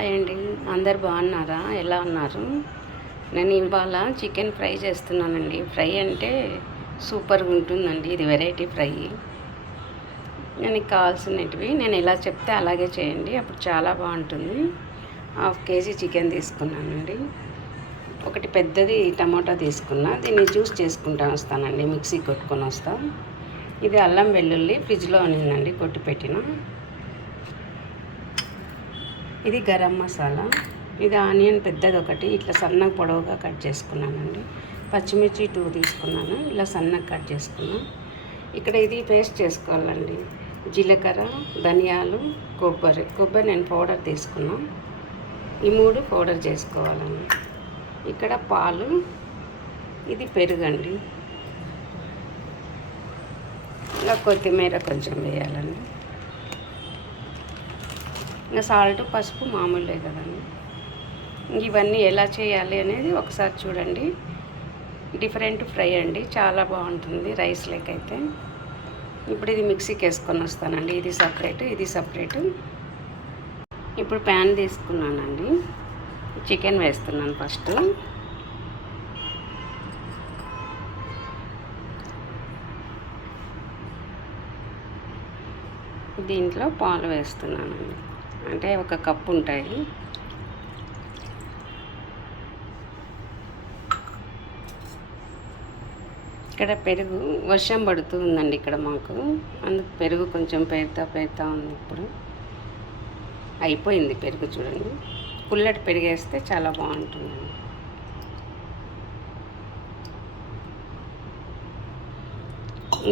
Hi అండి, అందరు బాగున్నారా? ఎలా ఉన్నారు? నేను ఇవాళ చికెన్ ఫ్రై చేస్తున్నానండి. ఫ్రై అంటే సూపర్గా ఉంటుందండి. ఇది వెరైటీ ఫ్రై. నేను కావాల్సినవి నేను ఎలా చెప్తే అలాగే చేయండి, అప్పుడు చాలా బాగుంటుంది. 1/2 కేజీ చికెన్ తీసుకున్నానండి. ఒకటి పెద్దది టమాటా తీసుకున్నా. దీన్ని జ్యూస్ చేసుకుంటా వస్తానండి, మిక్సీ కొట్టుకొని వస్తాం. ఇది అల్లం వెల్లుల్లి ఫ్రిడ్జ్లో ఉన్నిందండి, కొట్టి పెట్టిన. ఇది గరం మసాలా. ఇది ఆనియన్ పెద్దది ఒకటి ఇట్లా సన్నగా పొడవుగా కట్ చేసుకున్నానండి. పచ్చిమిర్చి 2 తీసుకున్నాను, ఇలా సన్నగా కట్ చేసుకున్నాను. ఇక్కడ ఇది పేస్ట్ చేసుకోవాలండి. జీలకర్ర, ధనియాలు, కొబ్బరి నేను పౌడర్ తీసుకున్నాను. ఈ 3 పౌడర్ చేసుకోవాలండి. ఇక్కడ పాలు, ఇది పెరుగండి. ఇంకా కొత్తిమీర కొంచెం వేయాలండి. ఇంకా సాల్ట్, పసుపు మామూలే కదండి. ఇవన్నీ ఎలా చేయాలి అనేది ఒకసారి చూడండి. డిఫరెంట్ ఫ్రై అండి, చాలా బాగుంటుంది రైస్ లేకైతే. ఇప్పుడు ఇది మిక్సీకి వేసుకొని వస్తానండి. ఇది సపరేట్, ఇది సపరేట్. ఇప్పుడు ప్యాన్ తీసుకున్నానండి. చికెన్ వేస్తున్నాను ఫస్ట్. దీంట్లో పాలు వేస్తున్నానండి, అంటే 1 కప్పు ఉంటాయి. ఇక్కడ పెరుగు, వర్షం పడుతూ ఉందండి ఇక్కడ మాకు, అందుకు పెరుగు కొంచెం పేరుతా ఉంది. ఇప్పుడు అయిపోయింది పెరుగు. చూడండి, పుల్లటి పెరుగు వేస్తే చాలా బాగుంటుందండి.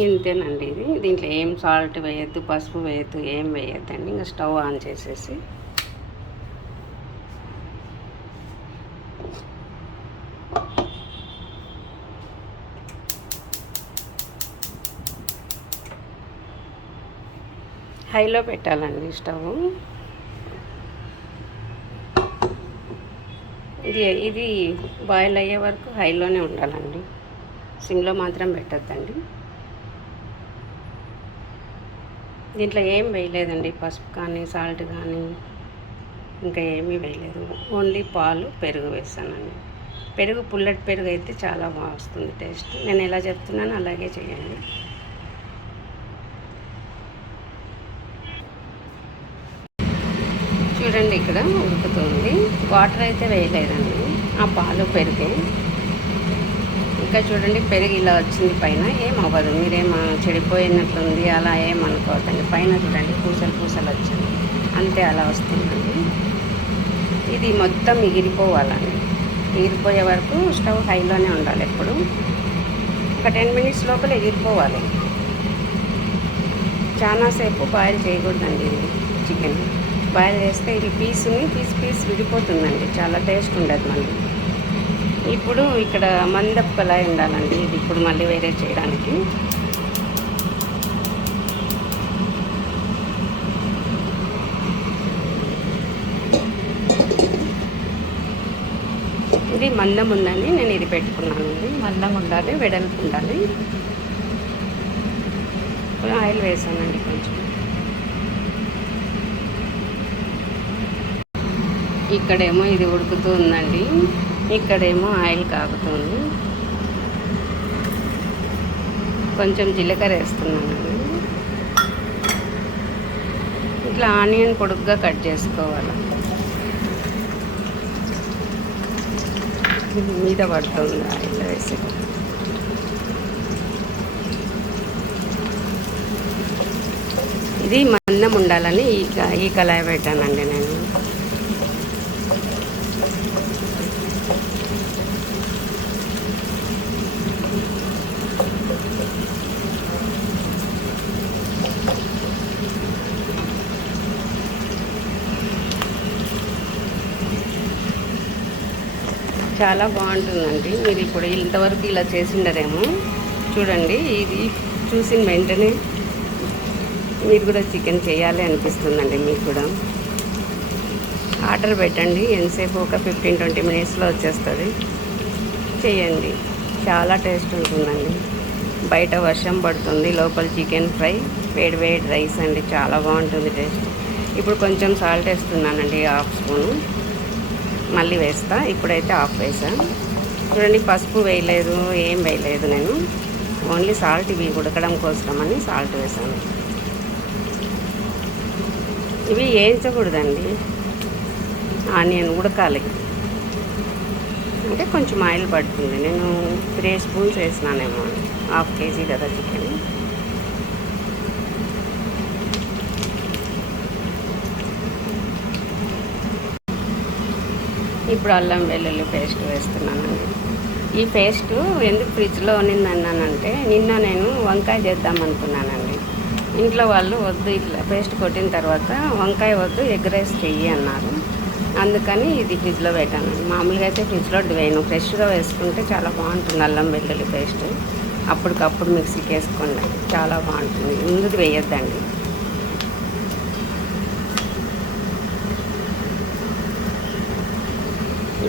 ఇంతేనండి. ఇది దీంట్లో ఏం సాల్ట్ వేయద్దు, పసుపు వేయద్దు, ఏం వేయద్దండి. ఇంకా స్టవ్ ఆన్ చేసేసి హైలో పెట్టాలండి స్టవ్. ఇది బాయిల్ అయ్యే వరకు హైలోనే ఉండాలండి, సిమ్లో మాత్రం పెట్టద్దండి. దీంట్లో ఏం వేయలేదండి, పసుపు కానీ సాల్ట్ కానీ ఇంకా ఏమీ వేయలేదు. ఓన్లీ పాలు, పెరుగు వేస్తానండి. పెరుగు పుల్లటి పెరుగు అయితే చాలా బాగా వస్తుంది టేస్ట్. నేను ఎలా చెప్తున్నానో అలాగే చేయండి. చూడండి, ఇక్కడ ఉడుకుతుంది. వాటర్ అయితే వేయలేదండి, ఆ పాలు పెరుగే. ఇంకా చూడండి, పెరుగు ఇలా వచ్చింది. పైన ఏం అవ్వదు, మీరేమో చెడిపోయినట్టుంది అలా ఏమనుకోవద్దండి. పైన చూడండి పూసలు వచ్చింది, అంతే, అలా వస్తుందండి. ఇది మొత్తం ఎగిరిపోవాలండి. ఎగిరిపోయే వరకు స్టవ్ హైలోనే ఉండాలి ఎప్పుడు. ఒక 10 మినిట్స్ లోపల ఎగిరిపోవాలి. చాలాసేపు బాయిల్ చేయకూడదండి. ఇది చికెన్ బాయిల్ చేస్తే ఇది పీస్ విడిపోతుందండి, చాలా టేస్ట్ ఉండదు మళ్ళీ. ఇప్పుడు ఇక్కడ మందపు కళాయి ఉండాలండి. ఇది ఇప్పుడు మళ్ళీ వేరే చేయడానికి. ఇది మందం ఉందని నేను ఇది పెట్టుకున్నానండి. మందం ఉండాలి, వెడల్పు ఉండాలి. ఆయిల్ వేసానండి కొంచెం. ఇక్కడేమో ఇది ఉడుకుతూ ఉందండి, ఇక్కడేమో ఆయిల్ కాగుతుంది. కొంచెం జీలకర్ర వేస్తున్నానండి. ఇట్లా ఆనియన్ పొడుగ్గా కట్ చేసుకోవాలి. మీద పడుతుంది ఆయిల్ వేసి. ఇది మందం ఉండాలని ఈ కళాయి పెట్టానండి నేను. చాలా బాగుంటుందండి. మీరు ఇప్పుడు ఇంతవరకు ఇలా చేసిండరేమో. చూడండి, ఇది చూసిన వెంటనే మీరు కూడా చికెన్ చేయాలి అనిపిస్తుందండి. మీకు కూడా ఆర్డర్ పెట్టండి, ఎంతసేపు ఒక 15-20 మినిట్స్లో వచ్చేస్తుంది. చేయండి, చాలా టేస్ట్ ఉంటుందండి. బయట వర్షం పడుతుంది, లోపల చికెన్ ఫ్రై, వేడి రైస్ అండి, చాలా బాగుంటుంది టేస్ట్. ఇప్పుడు కొంచెం సాల్ట్ వేస్తున్నానండి, హాఫ్ స్పూను. మళ్ళీ వేస్తా. ఇప్పుడైతే హాఫ్ వేసా. చూడండి, పసుపు వేయలేదు, ఏం వేయలేదు నేను. ఓన్లీ సాల్ట్ ఇవి ఉడకడం కోసమని సాల్ట్ వేసాను. ఇవి వేయించకూడదండి, ఆనియన్ ఉడకాలి. అంటే కొంచెం ఆయిల్ పడుతుంది. నేను 3 స్పూన్స్ వేసినానేమో, హాఫ్ కేజీ కదా చికెన్. ఇప్పుడు అల్లం వెల్లుల్లి పేస్ట్ వేస్తున్నానండి. ఈ పేస్ట్ ఎందుకు ఫ్రిడ్జ్లో ఉన్నిందన్నానంటే, నిన్న నేను వంకాయ చేద్దాం అనుకున్నానండి. ఇంట్లో వాళ్ళు వద్దు, ఇట్లా పేస్ట్ కొట్టిన తర్వాత వంకాయ వద్దు, ఎగ్ రైస్ చెయ్యి అన్నారు. అందుకని ఇది ఫ్రిడ్జ్లో పెట్టాను. మామూలుగా అయితే ఫ్రిడ్జ్లో వేయను, ఫ్రెష్గా వేసుకుంటే చాలా బాగుంటుంది. అల్లం వెల్లుల్లి పేస్ట్ అప్పటికప్పుడు మిక్సీకి వేసుకోండి, చాలా బాగుంటుంది. ముందుది వేయొద్దండి.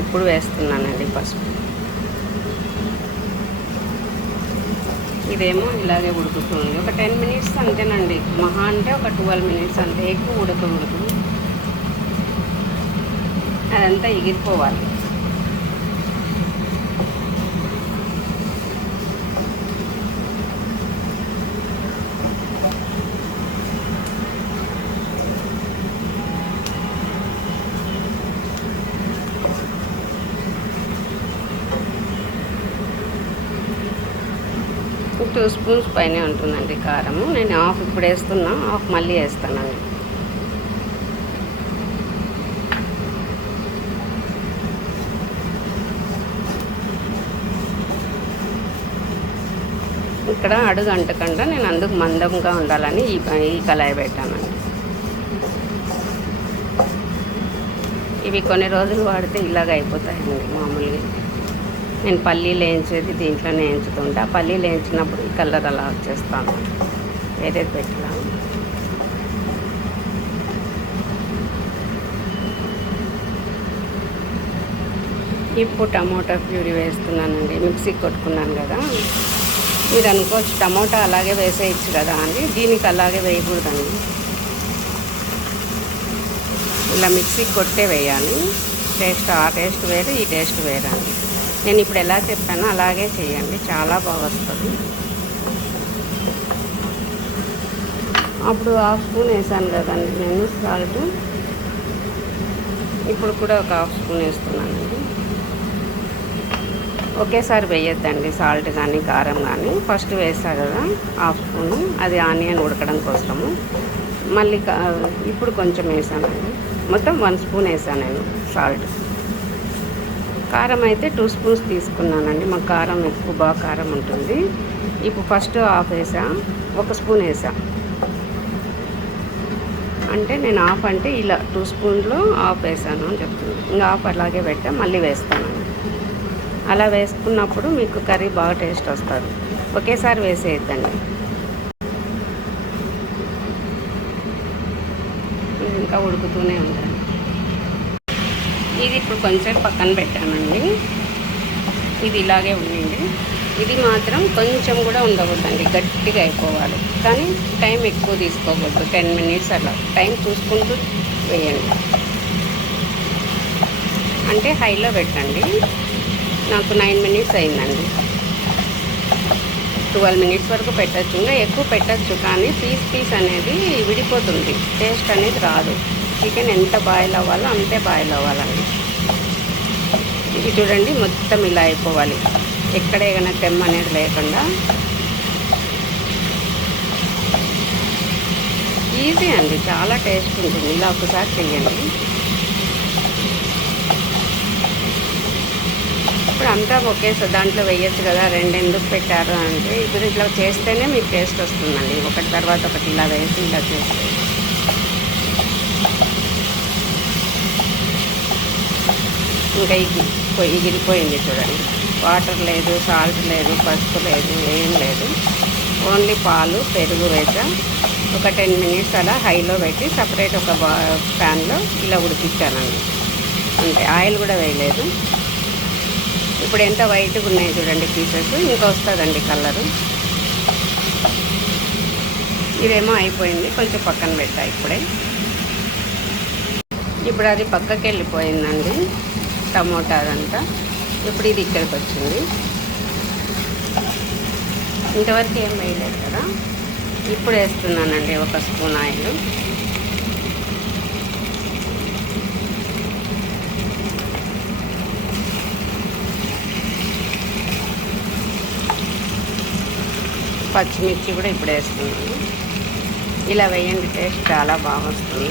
ఇప్పుడు వేస్తున్నానండి పసుపు. ఇదేమో ఇలాగే ఉడుకుతుంది. ఒక 10 మినిట్స్ అంతేనండి, మహా అంటే ఒక 12 మినిట్స్ అంతే, ఎక్కువ ఉడకకూడదు. అదంతా ఎగిరిపోవాలి. టూ స్పూన్స్ పైనే ఉంటుందండి కారము. నేను హాఫ్ ఇప్పుడు వేస్తున్నా, హాఫ్ మళ్ళీ వేస్తానండి. ఇక్కడ అడుగు అంటకుండా నేను అందుకు మందంగా ఉండాలని ఈ కళాయి పెట్టానండి. ఇవి కొన్ని రోజులు వాడితే ఇలాగ అయిపోతాయండి. మామూలుగా నేను పల్లీలు వేయించేది దీంట్లోనే వేయించుతుంటా. పల్లీలు వేయించినప్పుడు ఈ కలర్ అలా వచ్చేస్తాను, వేరేది పెట్టలా. ఇప్పుడు టమోటా ప్యూరీ వేస్తున్నానండి. మిక్సీ కొట్టుకున్నాను కదా. మీరు అనుకోవచ్చు టమోటా అలాగే వేసేయచ్చు కదా అని. దీనికి అలాగే వేయకూడదండి, ఇలా మిక్సీ కొట్టే వేయాలి. ఆ టేస్ట్ వేరు, ఈ టేస్ట్ వేరండి. నేను ఇప్పుడు ఎలా చెప్పానో అలాగే చేయండి, చాలా బాగా వస్తుంది. అప్పుడు హాఫ్ స్పూన్ వేసాను కదండి నేను సాల్ట్, ఇప్పుడు కూడా ఒక హాఫ్ స్పూన్ వేస్తున్నానండి. ఒకేసారి వేయొద్దండి సాల్ట్ కానీ కారం కానీ. ఫస్ట్ వేస్తా కదా హాఫ్ స్పూను, అది ఆనియన్ ఉడకడం కోసము. మళ్ళీ ఇప్పుడు కొంచెం వేసానండి, మొత్తం 1 స్పూన్ వేసాను నేను సాల్ట్. కారం అయితే 2 స్పూన్స్ తీసుకున్నానండి, మాకు కారం ఎక్కువ, బాగా కారం ఉంటుంది. ఇప్పుడు ఫస్ట్ హాఫ్ వేసా, 1 స్పూన్ వేసా. అంటే నేను హాఫ్ అంటే ఇలా 2 స్పూన్లో హాఫ్ వేసాను అని చెప్తున్నాను. ఇంకా హాఫ్ అలాగే పెట్టా, మళ్ళీ వేస్తానండి. అలా వేసుకున్నప్పుడు మీకు కర్రీ బాగా టేస్ట్ వస్తుంది. ఒకేసారి వేసేయద్దండి. ఇది ఇంకా ఉడుకుతూనే ఉంటుంది. ఇది ఇప్పుడు కొంచెం పక్కన పెట్టానండి. ఇది ఇలాగే ఉండండి. ఇది మాత్రం కొంచెం కూడా ఉండకూడదండి, గట్టిగా అయిపోవాలి. కానీ టైం ఎక్కువ తీసుకోకూడదు, 10 మినిట్స్ అలా టైం చూసుకుంటూ వేయండి. అంటే హైలో పెట్టండి. నాకు 9 మినిట్స్ అయిందండి. 12 మినిట్స్ వరకు పెట్టచ్చు, ఇంకా ఎక్కువ పెట్టచ్చు. కానీ పీస్ అనేది విడిపోతుంది, టేస్ట్ అనేది రాదు. చికెన్ ఎంత బాయిల్ అవ్వాలో అంతే బాయిల్ అవ్వాలండి. ఇది చూడండి, మొత్తం ఇలా అయిపోవాలి, ఎక్కడ ఏమైనా తెమ్మ అనేది లేకుండా. ఈజీ అండి, చాలా టేస్ట్ ఉంటుంది. ఇలా ఒకసారి చెయ్యండి. ఇప్పుడు అంతా ఒకేసారి దాంట్లో వేయచ్చు కదా, 2 ఎందుకు పెట్టారు అంటే, ఇప్పుడు ఇట్లా చేస్తేనే మీకు టేస్ట్ వస్తుందండి. ఒకటి తర్వాత ఒకటి ఇలా వేసి ఇలా చేస్తే. ఇంకా ఎగిరిపోయింది చూడండి. వాటర్ లేదు, సాల్ట్ లేదు, పసుపు లేదు, ఏం లేదు. ఓన్లీ పాలు, పెరుగు వేసా. ఒక 10 మినిట్స్ అలా హైలో పెట్టి సపరేట్ ఒక ప్యాన్లో ఇలా ఉడికించానండి. అంటే ఆయిల్ కూడా వేయలేదు. ఇప్పుడు ఎంత వైట్గా ఉన్నాయి చూడండి పీసెస్, ఇంకా వస్తుందండి కలరు. ఇదేమో అయిపోయింది, కొంచెం పక్కన పెట్టా ఇప్పుడే. ఇప్పుడు అది పక్కకి వెళ్ళిపోయిందండి టమోటా అదంతా. ఇప్పుడు ఇది ఇక్కడికి వచ్చింది. ఇంతవరకు ఏం వేయలేదు కదా. ఇప్పుడు వేస్తున్నానండి 1 స్పూన్ ఆయిల్. పచ్చిమిర్చి కూడా ఇప్పుడు వేస్తున్నాను. ఇలా వేయండి, టేస్ట్ చాలా బాగా వస్తుంది.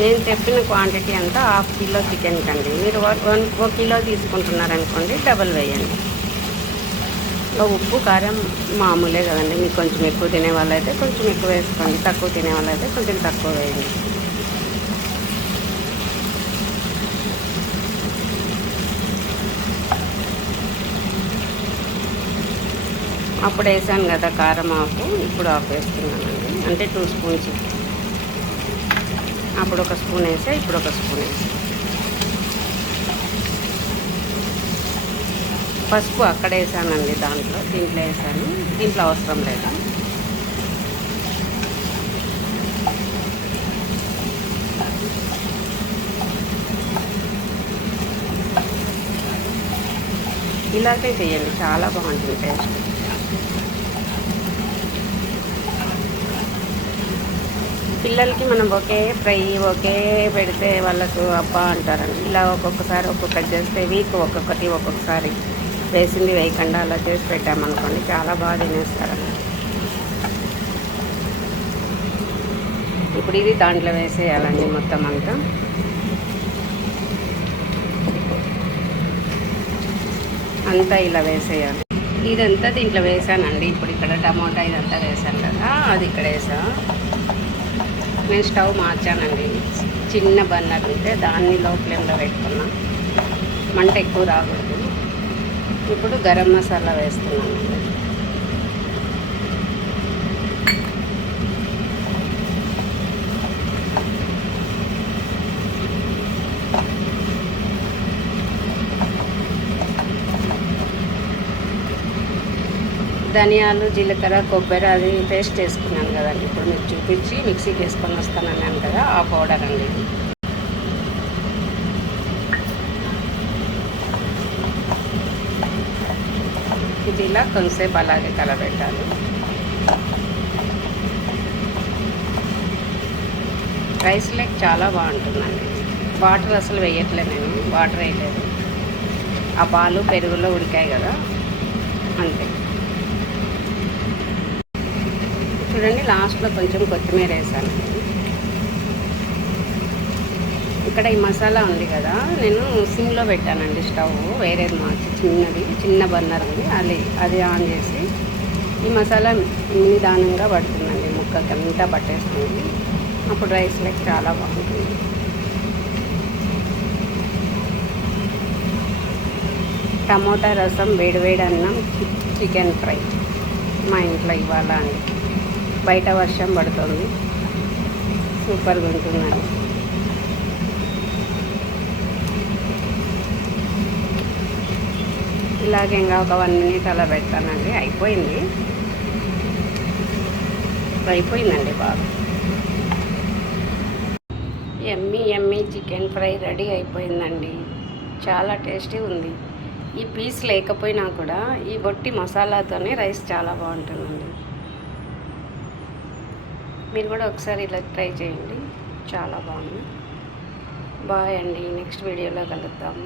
నేను చెప్పిన క్వాంటిటీ అంతా 1/2 కిలో చికెన్ కండి. మీరు 1 కిలో తీసుకుంటున్నారనుకోండి, డబల్ వేయండి. ఉప్పు కారం మామూలే కదండి. మీకు కొంచెం ఎక్కువ తినే వాళ్ళైతే కొంచెం ఎక్కువ వేసుకోండి, తక్కువ తినే వాళ్ళైతే కొంచెం తక్కువ వేయండి. అప్పుడు వేసాను కదా కారం ఆకు, ఇప్పుడు ఆఫ్ వేస్తున్నానండి. అంటే 2 స్పూన్స్. అప్పుడు 1 స్పూన్ వేసా, ఇప్పుడు 1 స్పూన్ వేసా. పసుపు అక్కడ వేసానండి, దీంట్లో వేసాను. దీంట్లో అవసరం లేదా. ఇలాగే చేయండి, చాలా బాగుంటుంది టేస్ట్. పిల్లలకి మనం ఒకే పెడితే వాళ్ళకు అబ్బా అంటారండి. ఇలా ఒక్కొక్కసారి ఒక్కొక్కటి చేస్తే వీక్ ఒక్కొక్కసారి వేసింది వేయకుండా అలా చేసి పెట్టామనుకోండి, చాలా బాగా తినేస్తారండి. ఇప్పుడు ఇది దాంట్లో వేసేయాలండి మొత్తం అంతా ఇలా వేసేయాలి. ఇదంతా దీంట్లో వేసానండి. ఇప్పుడు ఇక్కడ టమోటా ఇదంతా వేసాను కదా, అది ఇక్కడ వేసా. నేను స్టవ్ మార్చానండి. చిన్న బర్నర్ ఉంటే దాన్ని లో ఫ్లేమ్లో పెట్టుకున్నా, మంట ఎక్కువ రాకూడదు. ఇప్పుడు గరం మసాలా వేస్తున్నానండి. ధనియాలు, జీలకర్ర, కొబ్బరి అది పేస్ట్ చేసుకున్నాను కదండి. ఇప్పుడు మీకు చూపించి మిక్సీకి వేసుకొని వస్తానన్నాను కదా, ఆ పౌడర్ అండి. ఇది ఇలా కొంతసేపు అలాగే కలబెట్టాలి. రైస్ లెగ్ చాలా బాగుంటుందండి. వాటర్ అసలు వేయట్లే, నేను వాటర్ వేయలేదు. ఆ పాలు పెరుగులో ఉడికాయి కదా, అంతే. చూడండి, లాస్ట్లో కొంచెం కొత్తిమీర వేసాను. ఇక్కడ ఈ మసాలా ఉంది కదా, నేను సిమ్లో పెట్టానండి స్టవ్. వేరేది మార్చి చిన్న బర్నర్ ఉంది, అది ఆన్ చేసి ఈ మసాలా నిదానంగా పడుతుందండి, ముక్కకంతా పట్టేస్తుంది. అప్పుడు రైస్ లెగ్ చాలా బాగుంటుంది. టమోటా రసం, వేడివేడి అన్నం, చికెన్ ఫ్రై మా ఇంట్లో ఇవాళ అండి. బయట వర్షం పడుతుంది, సూపర్గా ఉంటుందండి. ఇలాగే ఇంకా ఒక 1 మినిట్ అలా పెడతానండి. అయిపోయిందండి బాగా. యమ్మీ చికెన్ ఫ్రై రెడీ అయిపోయిందండి. చాలా టేస్టీ ఉంది. ఈ పీస్ లేకపోయినా కూడా ఈ బొట్టి మసాలాతోనే రైస్ చాలా బాగుంటుందండి. మీరు కూడా ఒకసారి ఇలా ట్రై చేయండి, చాలా బాగుంది. బాయ్ అండి, నెక్స్ట్ వీడియోలో కలుద్దాం.